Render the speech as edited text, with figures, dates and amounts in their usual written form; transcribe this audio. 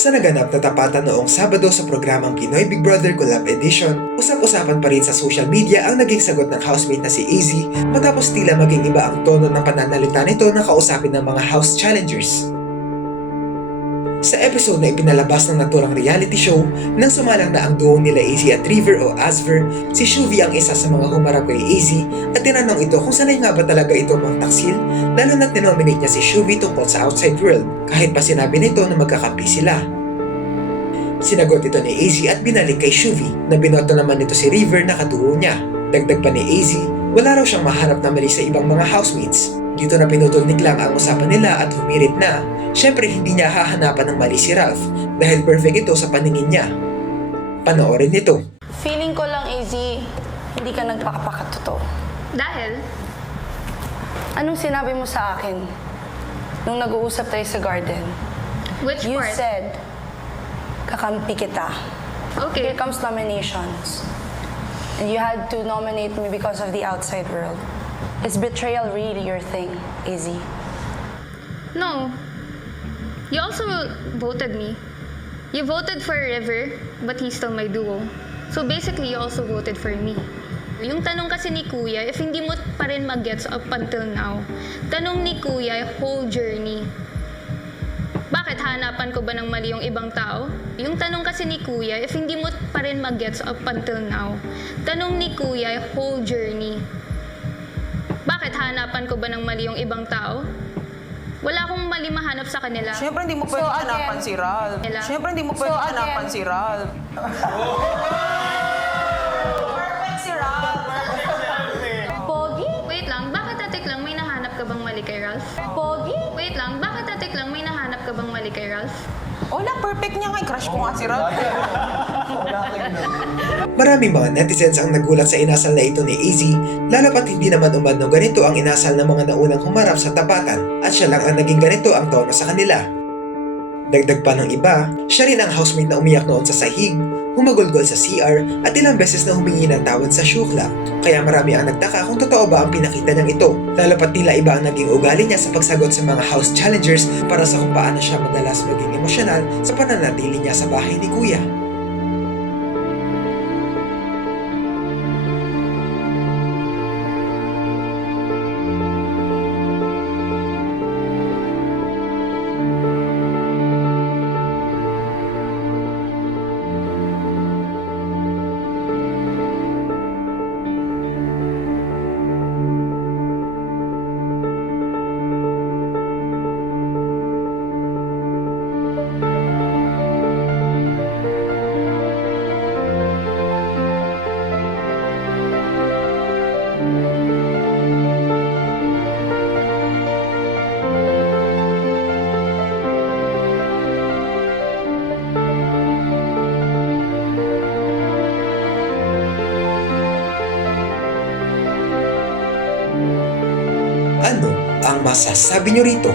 Sa naganap na tapatan noong Sabado sa programang Pinoy Big Brother Collab Edition, usap-usapan pa rin sa social media ang naging sagot ng housemate na si AZ matapos tila maging iba ang tono ng pananalita nito na kausapin ng mga house challengers. Sa episode na ipinalabas ng naturang reality show, nang sumalang na ang duo nila AZ at River o Asver, si Shuvi ang isa sa mga humarap kay AZ at tinanong ito kung sanay nga ba talaga ito magtaksil, lalo na't ninominate niya si Shuvi tungkol sa outside world, kahit pa sinabi nito na magkakampi sila. Sinagot ito ni AZ at binalik kay Shuvi na binoto naman nito si River na kaduo niya. Dagdag pa ni AZ, wala raw siyang maharap na mali sa ibang mga housemates. Dito na pinutol ni Klang ang usapan nila at humirit na, syempre hindi niya hahanapan ng mali si Ralph dahil perfect ito sa paningin niya. Panoorin nito. Feeling ko lang, AZ, hindi ka nagpakapakatotoo. Dahil? Anong sinabi mo sa akin nung nag-uusap tayo sa garden? Which You part? said, kakampi kita. Okay. Here comes nominations. And you had to nominate me because of the outside world. Is betrayal really your thing, AZ? No. You also voted me. You voted for River, but he's still my duo. So basically, you also voted for me. Yung tanong kasi ni Kuya, if hindi mo pa rin mag-gets up until now, tanong ni Kuya, whole journey. Bakit hanapan ko ba ng mali yung ibang tao? Yung tanong kasi ni Kuya, if hindi mo pa rin mag-gets up until now, tanong ni Kuya, whole journey. Bakit hanapan ko ba ng mali yung ibang tao? Wala akong mali mahanap sa kanila. Siyempre, hindi mo pwedeng hanapan si Ral. Siyempre, hindi mo pwedeng hanapan si Ral. Perfect si Ral. Pogi? Wait lang, bakit atik lang may nahanap ka bang mali kay Ralph? Pogi? Wait lang, bakit atik lang may nahanap ka bang mali kay Ralph? Wala, perfect niya nga. Crush ko nga si Ral. Maraming mga netizens ang nagulat sa inasal na ito ni AZ, lalo pat hindi naman umano ganito ang inasal ng mga naunang humarap sa tapatan at siya lang ang naging ganito ang tono sa kanila. Dagdag pa ng iba, siya rin ang housemate na umiyak noon sa sahig, humagulgol sa CR at ilang beses na humingi ng tawad sa shukla. Kaya marami ang nagtaka kung totoo ba ang pinakita niyang ito, lalo pat tila iba ang naging ugali niya sa pagsagot sa mga house challengers para sa kung paano siya madalas maging emosyonal sa pananatili niya sa bahay ni Kuya. Ano ang masasabi niyo rito?